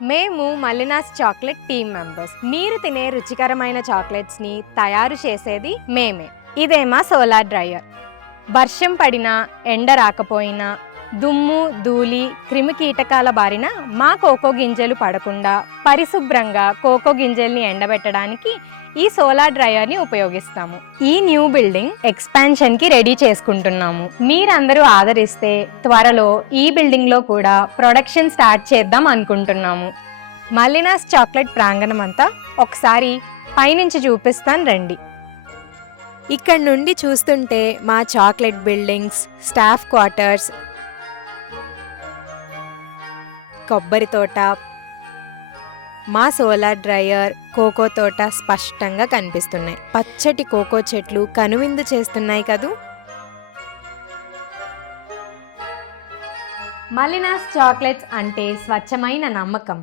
మేము మలినాస్ chocolate team members. మీరు తినే రుచికరమైన చాక్లెట్స్ని తయారు చేసేది మేమే. ఇదే మా సోలార్ డ్రైయర్. వర్షం పడినా, ఎండ రాకపోయినా, దుమ్ము ధూళి క్రిమికీటకాల బారిన మా కోకో గింజలు పడకుండా పరిశుభ్రంగా కోకో గింజల్ని ఎండబెట్టడానికి ఈ సోలార్ డ్రైయర్ని ఉపయోగిస్తాము. ఈ న్యూ బిల్డింగ్ ఎక్స్పాన్షన్కి రెడీ చేసుకుంటున్నాము. మీరందరూ ఆదరిస్తే త్వరలో ఈ బిల్డింగ్లో కూడా ప్రొడక్షన్ స్టార్ట్ చేద్దాం అనుకుంటున్నాము. మలినాస్ చాక్లెట్ ప్రాంగణం అంతా ఒకసారి పైనుంచి చూపిస్తాను రండి. ఇక్కడ నుండి చూస్తుంటే మా చాక్లెట్ బిల్డింగ్స్, స్టాఫ్ క్వార్టర్స్, కొబ్బరి తోట, మా సోలార్ డ్రైయర్, కోకో తోట స్పష్టంగా కనిపిస్తున్నాయి. పచ్చటి కోకో చెట్లు కనువిందు చేస్తున్నాయి కదూ. మలినాస్ చాక్లెట్స్ అంటే స్వచ్ఛమైన నమ్మకం.